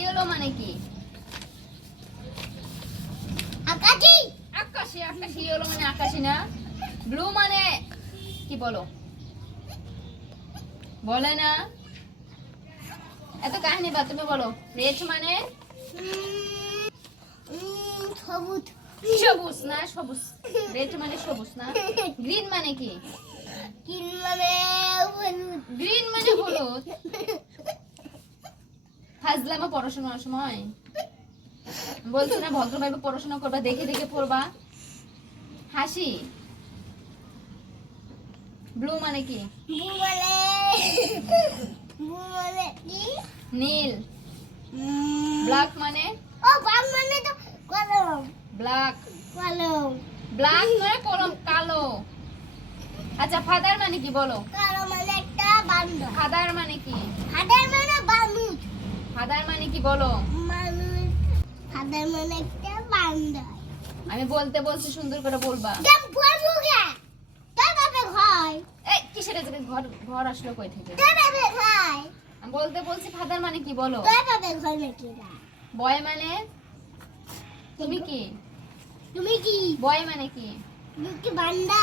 Yellow মানে কি? আকাশি। আকাশি, আকাশি। ইয়েলো মানে আকাশি না? ব্লু মানে কি বলো? বলে না? এত কাহিনী বা তুমি বলো। রেড মানে সবুজ। সবুজ না? সবুজ। রেড মানে সবুজ না? গ্রিন মানে কি? গ্রিন মানে হলুদ। গ্রিন মানে হলুদ। ফাজলামো পড়াশোনার সময় বলছি না ভদ্রভাবে পড়াশোনা করবা, দেখে দেখে পড়বা। হাসি। ব্লু মানে কি? ব্লু মানে কি? নীল। ব্ল্যাক মানে? ও বাম মানে তো কলম। ব্ল্যাক। কলম। ব্ল্যাক মানে কলম, কালো। আচ্ছা ফাদার মানে কি বলো? কালো মানে একটা বান্দর। ফাদার মানে কি? ফাদার মানে মানুষ। ফাদার মানে কি বলো? মানুষ। ফাদার মানে একটা বান্দর। আমি বলতে বলছি, সুন্দর করে বলবা। কেন বলবো কে? তোর বাপে খায়। এই কিসের এদিকে ঘর ঘর আসলো কই থেকে? তোর বাপে খায়। আমি বলতে বলছি ফাদার মানে কি বলো? তোর বাপে খায় নাকি না? বয় মানে? তুমি কি? তুমি কি? বয় মানে কি? তুমি কি বান্দা?